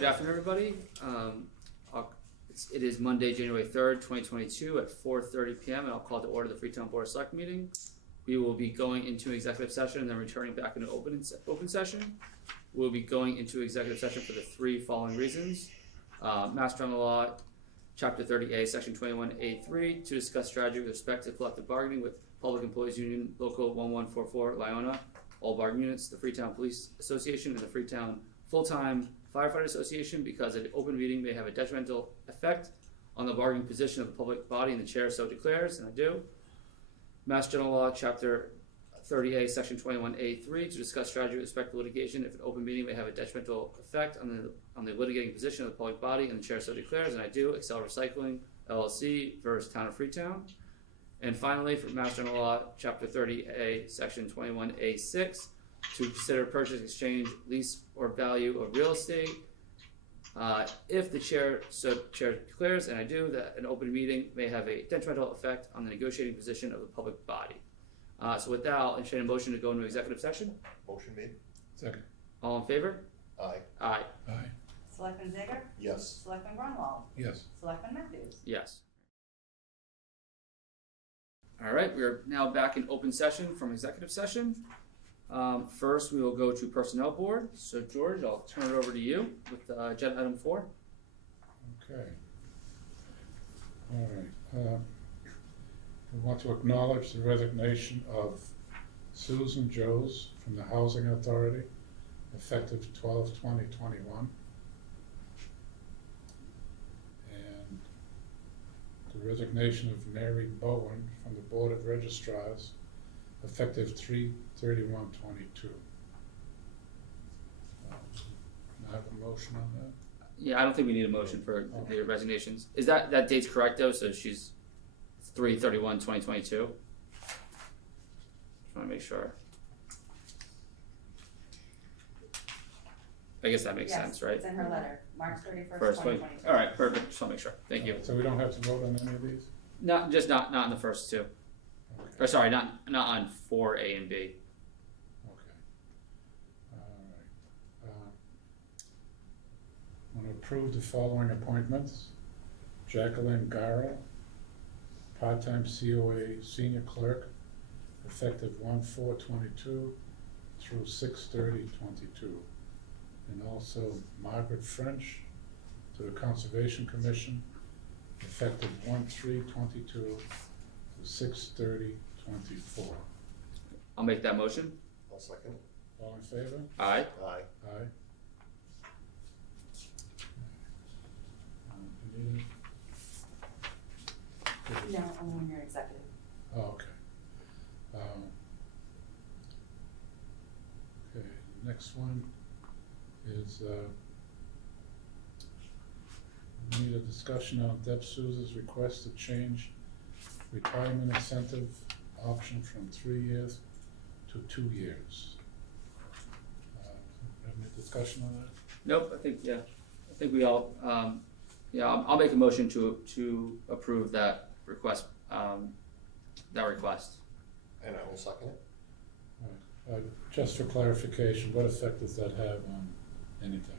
Good afternoon, everybody. It is Monday, January 3rd, 2022 at 4:30 p.m. and I'll call to order the Freetown Board of Select meeting. We will be going into executive session and then returning back into open session. We'll be going into executive session for the three following reasons. Mass General Law, Chapter 30A, Section 21A3, to discuss strategy with respect to collective bargaining with Public Employees Union Local 1144 Lyona, all bargaining units, the Freetown Police Association, and the Freetown Full-Time Firefighter Association, because an open meeting may have a detrimental effect on the bargaining position of the public body and the chair so declares, and I do. Mass General Law, Chapter 30A, Section 21A3, to discuss strategy with respect to litigation if an open meeting may have a detrimental effect on the litigating position of the public body and the chair so declares, and I do. Excel Recycling, LLC versus Town of Freetown. And finally, for Mass General Law, Chapter 30A, Section 21A6, to consider purchase, exchange, lease, or value of real estate. If the chair declares, and I do, that an open meeting may have a detrimental effect on the negotiating position of the public body. So with that, I'll entertain a motion to go into executive session. Motion made. Second. All in favor? Aye. Aye. Aye. Selectman Zager? Yes. Selectman Grunwald? Yes. Selectman Matthews? Yes. All right, we are now back in open session from executive session. First, we will go to Personnel Board. So George, I'll turn it over to you with agenda item 4. Okay. All right. We want to acknowledge the resignation of Susan Joes from the Housing Authority, effective 12/20/21. And the resignation of Mary Bowen from the Board of Registrars, effective 3/31/22. Can I have a motion on that? Yeah, I don't think we need a motion for the resignations. Is that date's correct though? So she's 3/31/2022. Just want to make sure. I guess that makes sense, right? It's in her letter, March 31st, First, 2022. all right, perfect. Just want to make sure. Thank you. So we don't have to vote on any of these? Not in the first two. Okay. Or sorry, not on 4A and B. Okay. All right. I want to approve the following appointments. Jacqueline Garrell, part-time COA senior clerk, effective 1/4/22 through 6/30/22. And also Margaret French to the Conservation Commission, effective 1/3/22 to 6/30/24. I'll make that motion. I'll second. All in favor? Aye. Aye. Aye. Any? No, only when you're executive. Oh, okay. Okay, next one is, we need a discussion on Deb Souza's request to change retirement incentive option from 3 years to 2 years. Have any discussion on that? Nope. I think we all. I'll make a motion to approve that request. That request. And I will second it. All right. Just for clarification, what effect does that have on anything?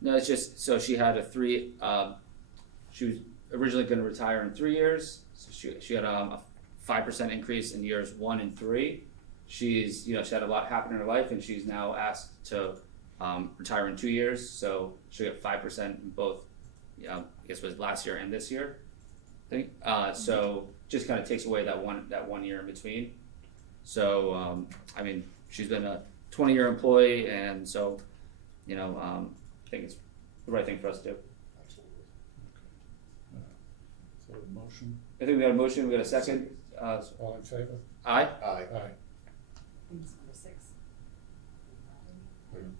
No, it's just so she had a 3. She was originally going to retire in 3 years. So she had a 5% increase in years 1 and 3. She had a lot happen in her life, and she's now asked to retire in 2 years. So she'll get 5% in both. I guess it was last year and this year. I think so. Just kind of takes away that 1 year in between. So I mean, she's been a 20-year employee, and so I think it's the right thing for us to do. Absolutely. Okay. So the motion, I think we got a motion. We got a second. all in favor? Aye. Aye. Aye. I think it's number 6.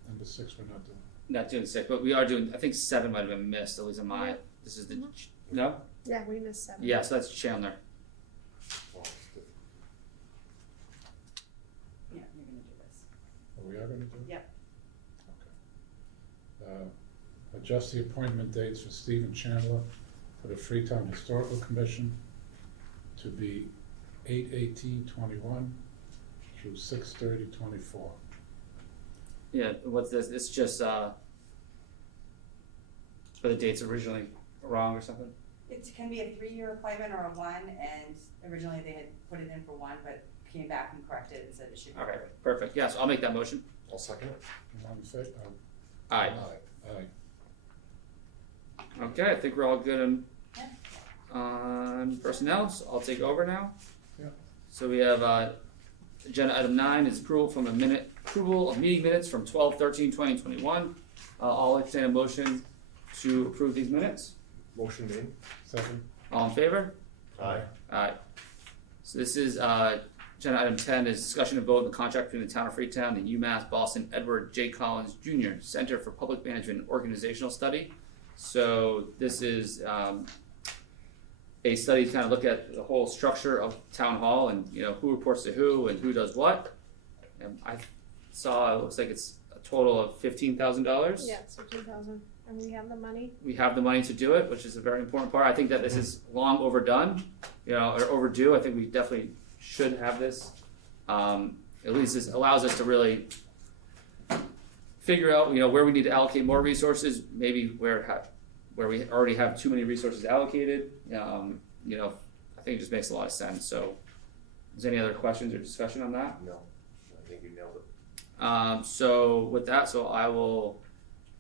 Number 6 we're not doing. Not doing 6, but we are doing. I think 7 might have been missed. At least in my. This is the no. Yeah, we missed 7. Yeah, so that's Chandler. Well, it's different. Yeah, you're gonna do this. Oh, we are gonna do it? Yep. Okay. Adjust the appointment dates for Stephen Chandler for the Freetown Historical Commission to be 8/18/21 through 6/30/24. Yeah, what's this? It's just Or the dates originally wrong or something? It can be a 3-year appointment or a 1, and originally they had put it in for 1, but came back and corrected it and said it should be Okay, 3. perfect, yes, I'll make that motion. I'll second it. All in favor? Aye. Aye. Okay, I think we're all good Yeah. on personnel, so I'll take over now. Yeah. So we have, agenda item 9 is approval of meeting minutes from 12/13/2021. I'll entertain a motion to approve these minutes. Motion made. Second? All in favor? Aye. Aye. So this is, agenda item 10 is discussion and vote on the contract between the town of Freetown and UMass Boston Edward J. Collins Jr. Center for Public Management and Organizational Study. So this is, a study to kind of look at the whole structure of town hall and, you know, who reports to who and who does what. And I saw, it looks like it's a total of $15,000. Yeah, it's 15,000, and we have the money. We have the money to do it, which is a very important part. I think that this is long overdone, you know, or overdue. I think we definitely should have this. At least this allows us to really figure out, you know, where we need to allocate more resources, maybe where we already have too many resources allocated. You know, I think it just makes a lot of sense. So, is there any other questions or discussion on that? No, I think you nailed it. So with that, so I will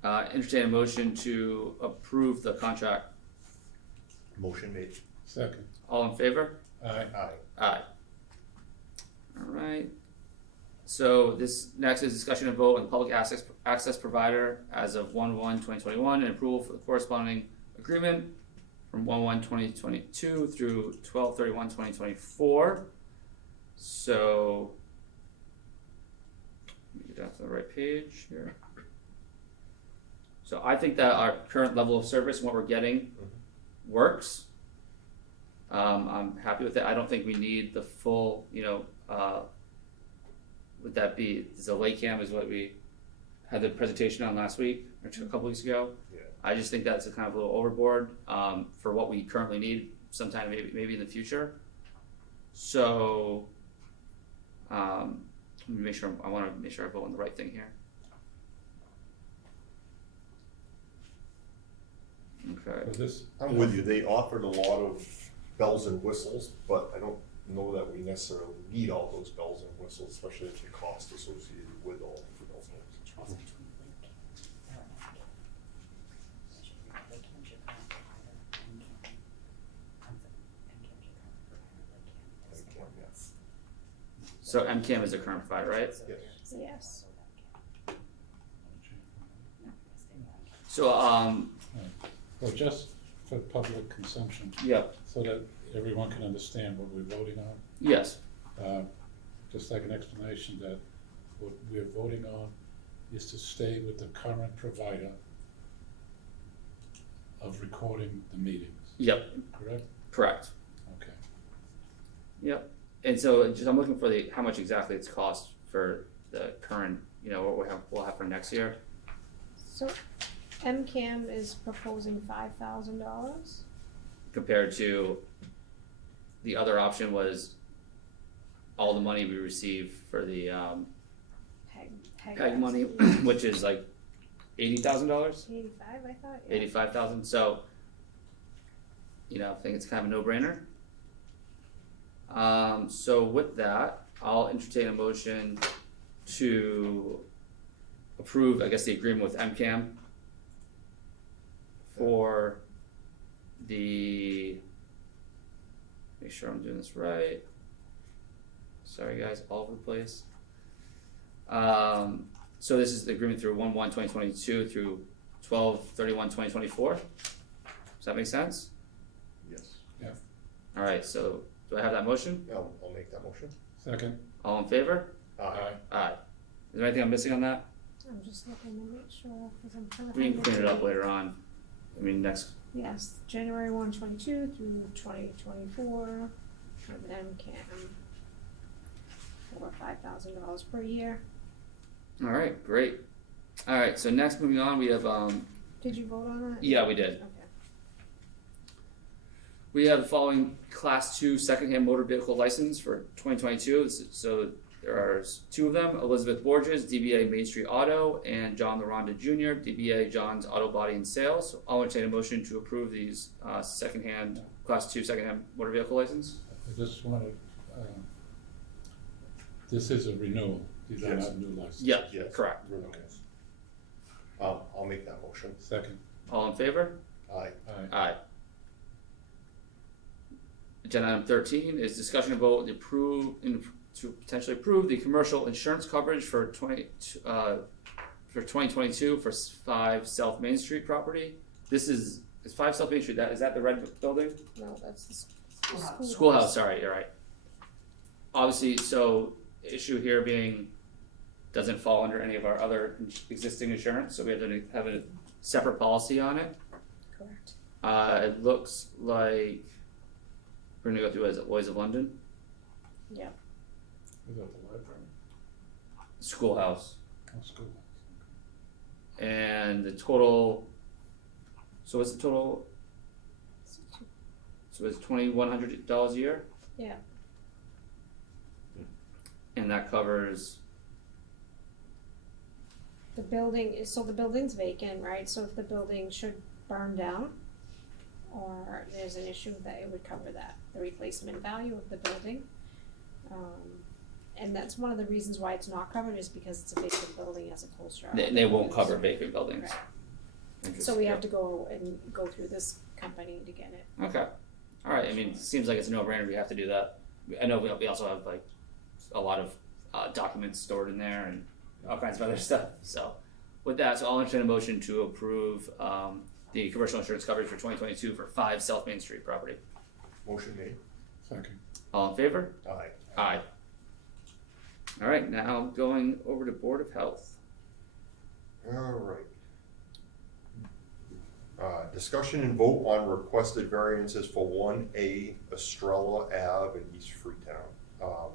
entertain a motion to approve the contract. Motion made. Second? All in favor? Aye. Aye. Aye. Alright. So this next is discussion and vote on public access provider as of 1/1/2021 and approval for the corresponding agreement from 1/1/2022 through 12/31/2024. So let me get down to the right page here. So I think that our current level of service and what we're getting works. I'm happy with it. I don't think we need the full, you know, would that be, the lake cam is what we had the presentation on last week, or a couple weeks ago. Yeah. I just think that's a kind of a little overboard, for what we currently need sometime maybe in the future. So, let me make sure, I wanna make sure I vote on the right thing here. Okay. So this, I'm with you. They offered a lot of bells and whistles, but I don't know that we necessarily need all those bells and whistles, especially if the cost associated with all of the bells and whistles. Choice between lake cam or lake cam. It should be lake cam's your current provider, MCAM. MCAM's your current provider, lake cam is the Lake cam, one yeah. that's. So MCAM is the current provider, right? So Yes. there's- Yes. No, stay with MCAM. So, well, just for public consumption, yeah, so that everyone can understand what we're voting on, yes, just like an explanation that what we're voting on is to stay with the current provider of recording the meetings, yep, correct? correct. Okay. Yep, and so just I'm looking for how much exactly it's cost for the current, you know, what we'll have for next year. So MCAM is proposing $5,000. Compared to the other option was all the money we receive for the PEG money, which is like $80,000, 85, I thought, yeah. 85,000. So, you know, I think it's kind of a no-brainer. So with that, I'll entertain a motion to approve, I guess, the agreement with MCAM for make sure I'm doing this right. Sorry guys, all over the place. So this is the agreement through 1/1/2022 through 12/31/2024. Does that make sense? Yes. Alright, so do I have that motion? Yeah, I'll make that motion. Second? All in favor? Aye. Aye. Is there anything I'm missing on that? I'm just looking to make sure, because I'm trying to We find can the clean it up date. later on. I mean, next, Yes, January 1, 22 through 2024 from MCAM for $5,000 per year. alright, great. Alright, so next moving on, we have, Did you vote on that? yeah, we did. Okay. We have the following Class 2 secondhand motor vehicle license for 2022. So There's two of them, Elizabeth Borges, DBA Main Street Auto, and John LaRonda Jr., DBA John's Auto Body and Sales. So I'll entertain a motion to approve these secondhand, class 2 secondhand motor vehicle license. I just wanted, this is a renewal, these are Yes. not new licenses. Yeah, Yes. correct. Renewals. I'll make that motion. Second, All in favor? Aye. aye. Aye. Agenda item 13 is discussion about the to potentially approve the commercial insurance coverage for 2022 for 5 South Main Street property. This is 5 South Main Street, is that the red building? No, that's the Schoolhouse. Schoolhouse, sorry, you're right. Obviously, so issue here being doesn't fall under any of our other existing insurance, so we have to have a separate policy on it. Correct. It looks like we're gonna go through, is it Lloyd's of London? Yeah. Is that the library? Schoolhouse. Oh, school. And the total, so what's the total? So it's $2,100 a year? Yeah. And that covers, The building is, so the building's vacant, right? So if the building should burn down, or there's an issue, that it would cover that, the replacement value of the building. And that's one of the reasons why it's not covered, is because it's a vacant building as opposed to. they won't cover vacant buildings. Right. So we have to go through this company to get it. Okay, alright, I mean, it seems like it's a no-brainer, we have to do that. I know we also have like a lot of documents stored in there and all kinds of other stuff, so. With that, so I'll entertain a motion to approve the commercial insurance coverage for 2022 for 5 South Main Street property. Motion made. Second, All in favor? Aye. Aye. Alright, now going over to Board of Health. Alright. Discussion and vote on requested variances for 1A Estrella Ave in East Freetown.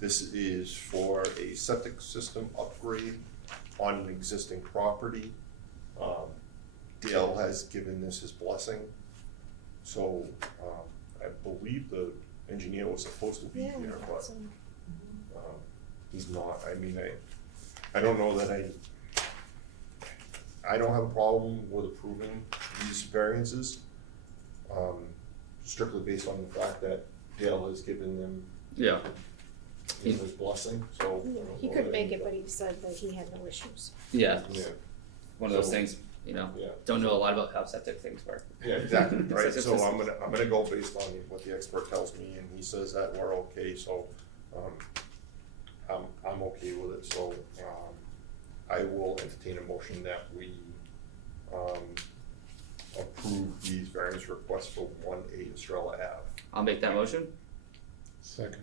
This is for a septic system upgrade on an existing property. Dale has given this his blessing. So, I believe the engineer was supposed to be Yeah, here, but so, he's not. I mean, I don't know that I don't have a problem with approving these variances, strictly based on the fact that Dale has given them Yeah. his blessing, so. yeah, he couldn't make it, but he said that he had no issues. Yeah, Yeah, one of those So- things, you know, yeah, don't know a lot about how septic things work. yeah, exactly, right, Septic so systems. I'm gonna go based on what the expert tells me, and he says that we're okay, so, I'm okay with it, so, I will entertain a motion that we, approve these variance requests for 1A Estrella Ave. I'll make that motion. second,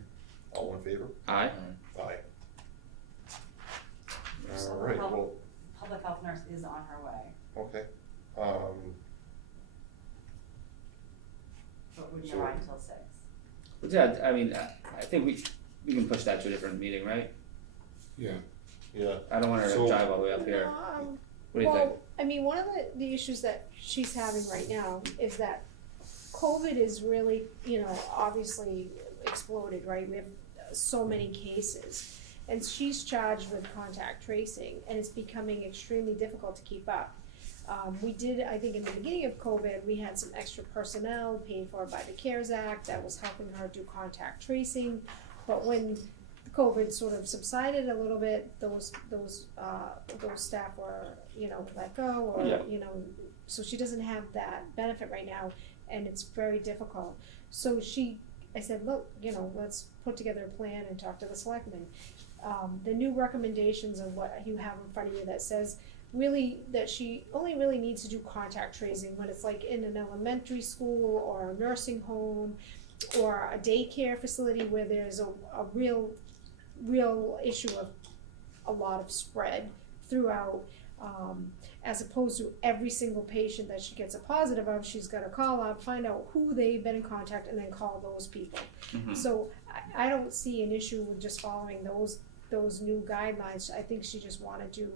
All in favor? Aye. Aye. So Alright, the well, public health nurse is on her way, okay, but wouldn't So- arrive until 6. But yeah, I mean, I think we can push that to a different meeting, right? yeah. yeah, I don't want her to So- drive all the way up here. What do you think? Well, I mean, one of the issues that she's having right now is that COVID is really, obviously exploded, right? We have so many cases. And she's charged with contact tracing, and it's becoming extremely difficult to keep up. We did, I think in the beginning of COVID, we had some extra personnel paid for by the CARES Act that was helping her do contact tracing. But when COVID sort of subsided a little bit, those staff were, let go, or, Yeah. so she doesn't have that benefit right now, and it's very difficult. So I said, look, let's put together a plan and talk to the selectmen. The new recommendations of what you have in front of you that says really that she only really needs to do contact tracing when it's like in an elementary school or a nursing home or a daycare facility where there's a real issue of a lot of spread throughout, as opposed to every single patient that she gets a positive of, she's got to call up, find out who they've been in contact, and then call those people. Mhm. So I don't see an issue with just following those new guidelines. I think she just wanted to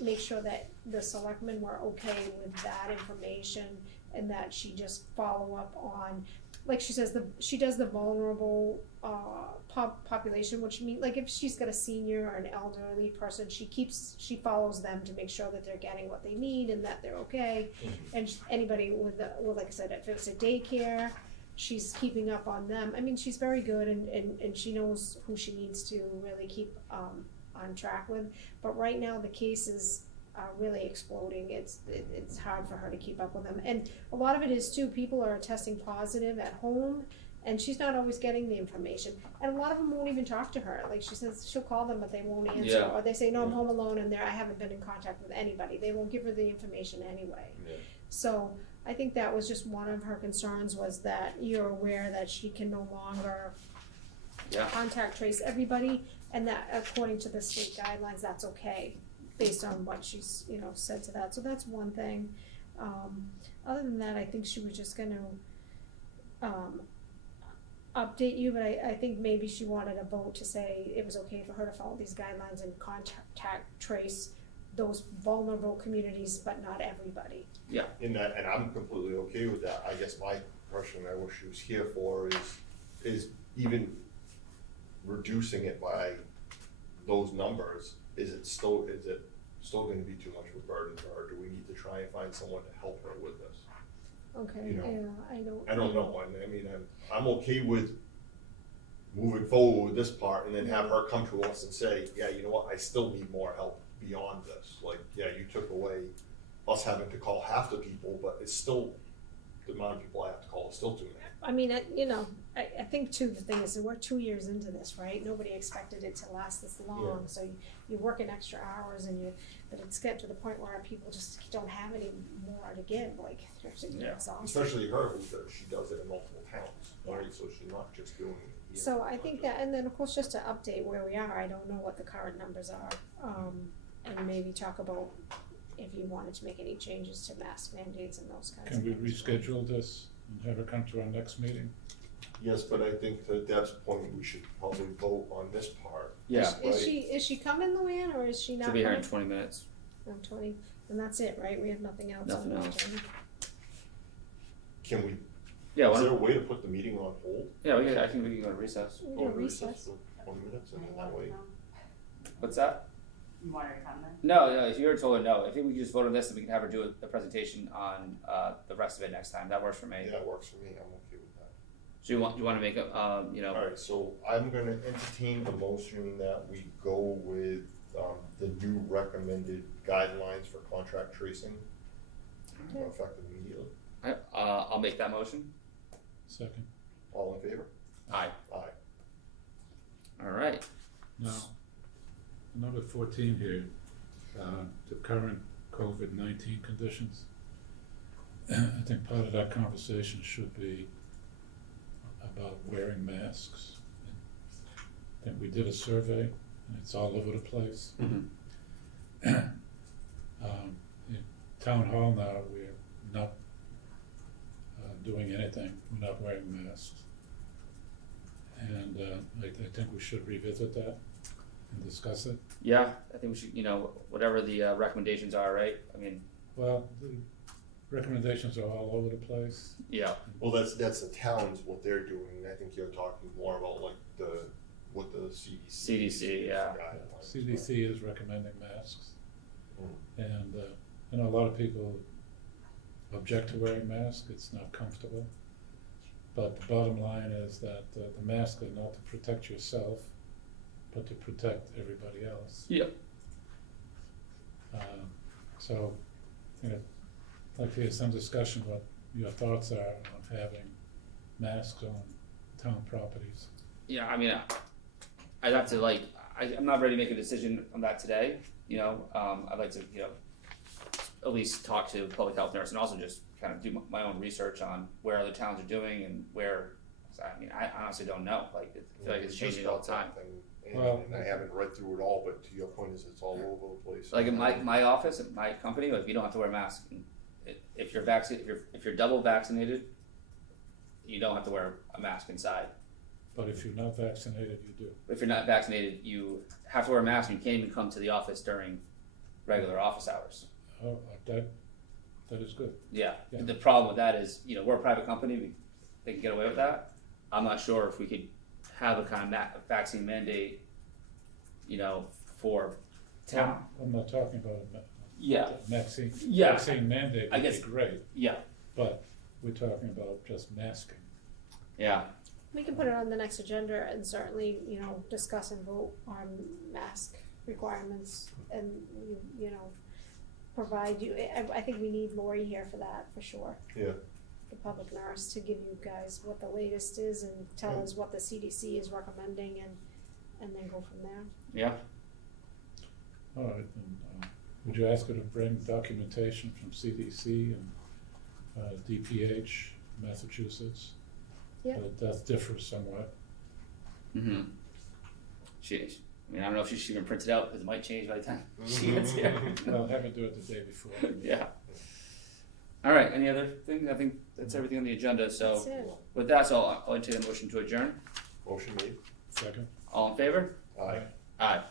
make sure that the selectmen were okay with that information, and that she just follow up on like she says, she does the vulnerable population, which means like if she's got a senior or an elderly person, she follows them to make sure that they're getting what they need and that they're okay. And anybody with like I said, if it's a daycare, she's keeping up on them. I mean, she's very good and she knows who she needs to really keep on track with. But right now the cases are really exploding. It's hard for her to keep up with them. And a lot of it is too, people are testing positive at home and she's not always getting the information. And a lot of them won't even talk to her. Like she says she'll call them but they won't answer. Yeah. Or they say, no, I'm home alone and I haven't been in contact with anybody. They won't give her the information anyway. Yeah. So I think that was just one of her concerns, was that you're aware that she can no longer contact trace everybody, and that according to the state guidelines, that's okay, based on what she's, said to that. So that's one thing. Other than that, I think she was just gonna update you, but I think maybe she wanted a vote to say it was okay for her to follow these guidelines and contact trace those vulnerable communities, but not everybody. Yeah. And I'm completely okay with that. I guess my question I wish she was here for is even reducing it by those numbers. Is it still going to be too much of a burden for her? Do we need to try and find someone to help her with this? Okay, yeah, I don't know. I mean, I'm okay with moving forward with this part and then have her come to us and say, yeah, you know what, I still need more help beyond this. Like, yeah, you took away us having to call half the people, but it's still, the amount of people I have to call is still too many. I mean, I think too, the thing is that we're 2 years into this, right? Nobody expected it to last this long, Yeah. so you're working extra hours but it's getting to the point where people just don't have any more to give, like, they're exhausted. Especially her, she does it in multiple towns, right? So she's not just doing it here. So I think that, and then of course, just to update where we are, I don't know what the current numbers are, and maybe talk about if you wanted to make any changes to mask mandates and those kinds of Can we things. reschedule this and have her come to our next meeting? Yes, but I think to Deb's point, we should probably vote on this part. Yeah. Is she coming, Luann, or is she not She'll be here in coming? 20 minutes. No, 20, and that's it, right? We have nothing else on the Nothing else. agenda? Can we, Yeah. is there a way to put the meeting on hold? Yeah. I think we can go to recess. We Go do to recess. for 20 minutes and then that way. What's that? You want her to come then? No. If you were told her no, I think we can just vote on this and we can have her do a presentation on the rest of it next time. That works for me. Yeah, that works for me. I'm okay with that. So you want to make a Alright, so I'm gonna entertain the motion that we go with, the new recommended guidelines for contract tracing. Okay. Effective immediately. I'll make that motion. Second. All in favor? Aye. Aye. All right. Now, number 14 here, the current COVID-19 conditions. I think part of that conversation should be about wearing masks. I think we did a survey, and it's all over the place. Mm-hmm. In town hall now, we're not doing anything, we're not wearing masks. And I think we should revisit that and discuss it. Yeah, I think we should. Whatever the recommendations are, right? I mean, Well, the recommendations are all over the place. yeah. Well, that's the towns, what they're doing. I think you're talking more about like what the CDC. CDC, yeah. guidelines. CDC is recommending masks. Mm. And a lot of people object to wearing masks, it's not comfortable. But the bottom line is that the masks are not to protect yourself, but to protect everybody else. Yep. So, I'd like to hear some discussion what your thoughts are on having masks on town properties. Yeah, I mean, I'd have to I'm not ready to make a decision on that today. I'd like to at least talk to public health nurse and also just kind of do my own research on where other towns are doing and where. I mean, I honestly don't know. I feel like it's changing all the time. And I haven't read through it all, but to your point is it's all over the place. Like in my office, at my company, like you don't have to wear a mask. If you're vaccinated, if you're double vaccinated, you don't have to wear a mask inside. But if you're not vaccinated, you do. If you're not vaccinated, you have to wear a mask and you can't even come to the office during regular office hours. Oh, that is good. Yeah. Yeah. The problem with that is, we're a private company. they can get away with that. I'm not sure if we could have a kind of vaccine mandate, you know, for town. I'm not talking about a Yeah, vaccine, Yeah. vaccine mandate I would be guess- great, yeah, but we're talking about just masking. yeah, We can put it on the next agenda and certainly, you know, discuss and vote on mask requirements and, you know, provide you, I think we need Lori here for that, for sure. Yeah. The public nurse to give you guys what the latest is and tell us what the CDC is recommending and then go from there. yeah. All right, and, would you ask her to bring documentation from CDC and, DPH, Massachusetts? Yeah. But it does differ somewhat. Mm-hmm. I mean, I don't know if she should even print it out, because it might change by the time she gets here. Well, have her do it the day before. Yeah. Alright, any other things? I think that's everything on the agenda, That's so it. with that, so I'll entertain a motion to adjourn. Motion made. Second? All in favor? Aye. Aye.